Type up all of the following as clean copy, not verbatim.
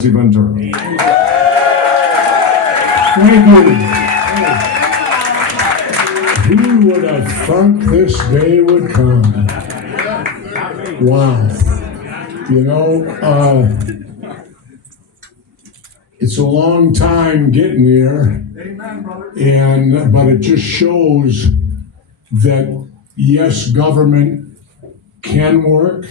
Ventura. Thank you. Who would have thought this day would come? Wow. You know, it's a long time getting here, but it just shows that yes, government can work.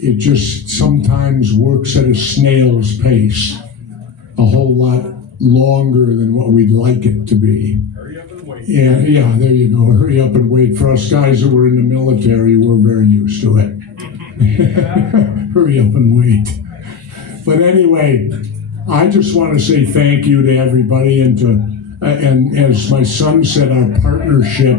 It just sometimes works at a snail's pace, a whole lot longer than what we'd like it to be. Hurry up and wait. Yeah, there you go. Hurry up and wait. For us guys that were in the military, we're very used to it. Hurry up and wait. But anyway, I just want to say thank you to everybody, and as my son said, our partnership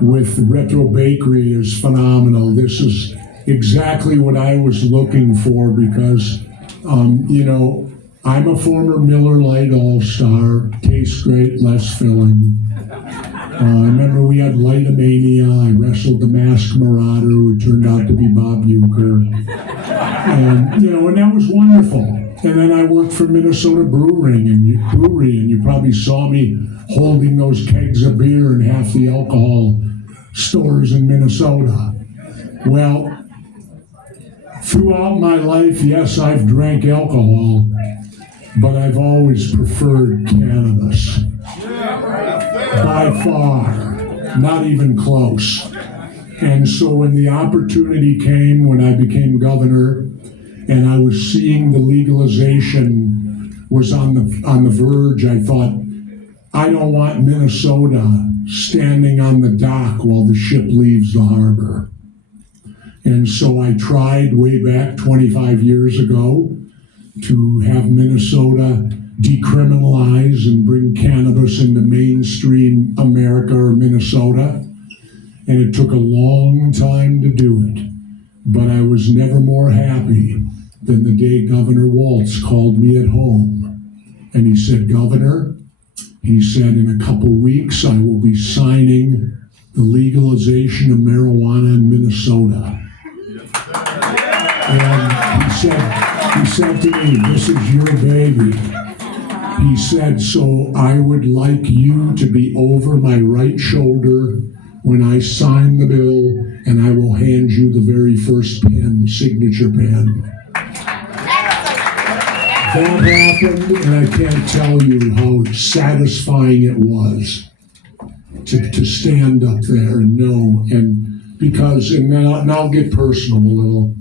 with Retro Bakery is phenomenal. This is exactly what I was looking for because, I'm a former Miller Lite All-Star, tastes great, less filling. I remember we had Lightomania. I wrestled the Masked Marauder, who turned out to be Bob Uecker. And that was wonderful. And then I worked for Minnesota Brewery, and you probably saw me holding those kegs of beer in half the alcohol stores in Minnesota. Well, throughout my life, yes, I've drank alcohol, but I've always preferred cannabis. By far, not even close. And so when the opportunity came, when I became governor, and I was seeing the legalization was on the verge, I thought, I don't want Minnesota standing on the dock while the ship leaves the harbor. And so I tried way back 25 years ago to have Minnesota decriminalize and bring cannabis into mainstream America or Minnesota. And it took a long time to do it. But I was never more happy than the day Governor Walz called me at home. And he said, Governor, he said, in a couple weeks I will be signing the legalization of marijuana in Minnesota. And he said to me, this is your baby. He said, so I would like you to be over my right shoulder when I sign the bill, and I will hand you the very first pen, signature pen. That happened, and I can't tell you how satisfying it was to stand up there and know, and then I'll get personal a little.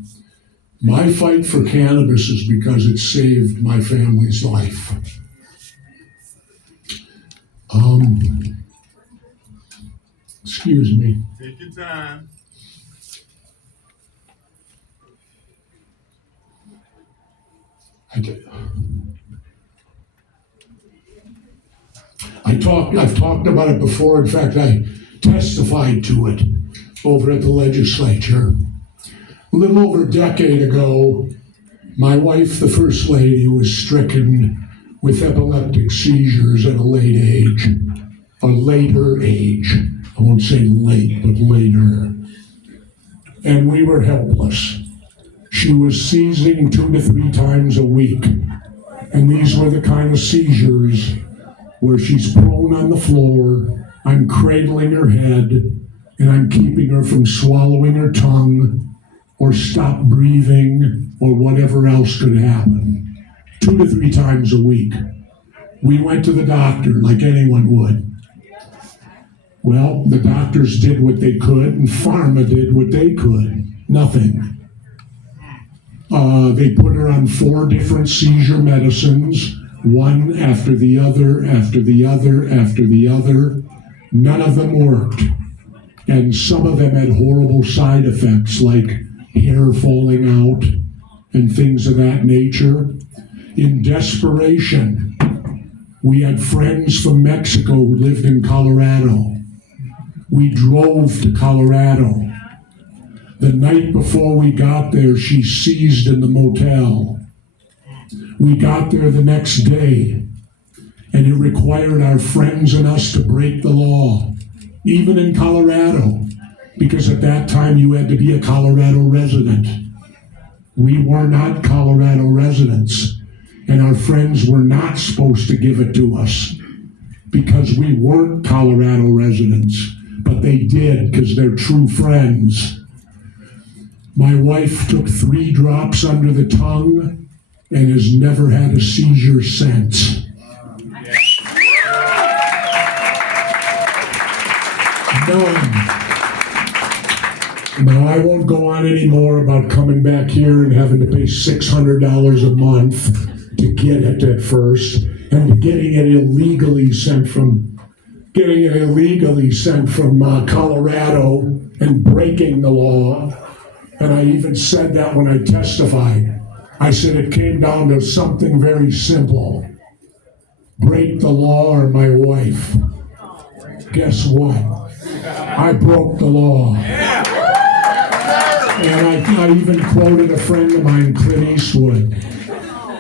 My fight for cannabis is because it saved my family's life. Excuse me. Take your time. I've talked about it before. In fact, I testified to it over at the legislature. A little over a decade ago, my wife, the First Lady, was stricken with epileptic seizures at a later age. I won't say late, but later. And we were helpless. She was seizing 2 to 3 times a week. And these were the kind of seizures where she's prone on the floor, I'm cradling her head, and I'm keeping her from swallowing her tongue or stop breathing or whatever else could happen. 2 to 3 times a week. We went to the doctor like anyone would. Well, the doctors did what they could, and pharma did what they could. Nothing. They put her on 4 different seizure medicines, one after the other, after the other, after the other. None of them worked. And some of them had horrible side effects like hair falling out and things of that nature. In desperation, we had friends from Mexico who lived in Colorado. We drove to Colorado. The night before we got there, she seized in the motel. We got there the next day, and it required our friends and us to break the law, even in Colorado, because at that time you had to be a Colorado resident. We were not Colorado residents, and our friends were not supposed to give it to us because we weren't Colorado residents, but they did because they're true friends. My wife took 3 drops under the tongue and has never had a seizure since. None. Now, I won't go on anymore about coming back here and having to pay $600 a month to get it at first, and getting it illegally sent from Colorado and breaking the law. And I even said that when I testified. I said it came down to something very simple. Break the law or my wife. Guess what? I broke the law. And I even quoted a friend of mine, Clint Eastwood,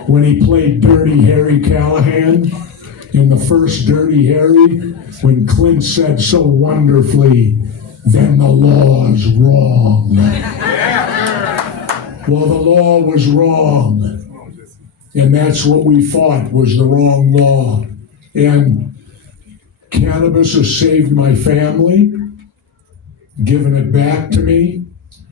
when he played Dirty Harry Callahan in the first Dirty Harry, when Clint said so wonderfully, "Then the law's wrong." Well, the law was wrong. And that's what we fought, was the wrong law. And cannabis has saved my family, given it back to me.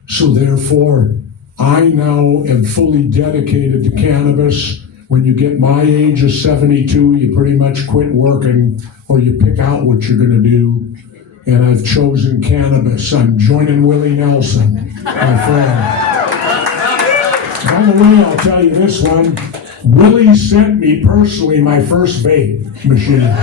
So therefore, I now am fully dedicated to cannabis. When you get my age of 72, you pretty much quit working or you pick out what you're going to do. And I've chosen cannabis. I'm joining Willie Nelson, my friend. By the way, I'll tell you this one. Willie sent me personally my first vape machine.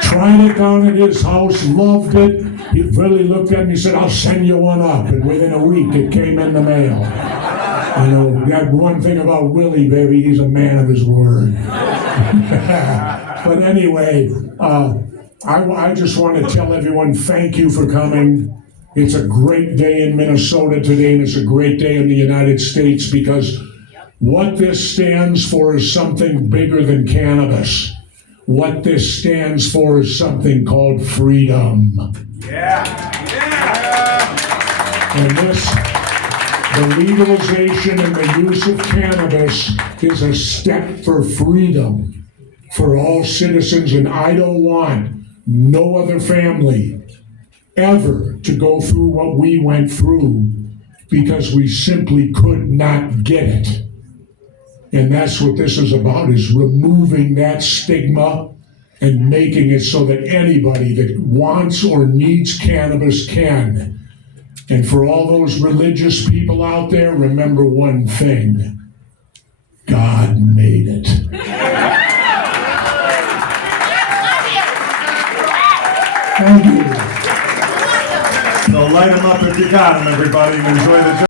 Tried it down at his house, loved it. He really looked at me and said, "I'll send you one up." And within a week, it came in the mail. You know, that one thing about Willie, baby, he's a man of his word. But anyway, I just want to tell everyone thank you for coming. It's a great day in Minnesota today, and it's a great day in the United States, because what this stands for is something bigger than cannabis. What this stands for is something called freedom. And the legalization and the use of cannabis is a step for freedom for all citizens, and I don't want no other family ever to go through what we went through because we simply could not get it. And that's what this is about, is removing that stigma and making it so that anybody that wants or needs cannabis can. And for all those religious people out there, remember one thing: God made it. Thank you. So light them up if you got them, everybody, and enjoy the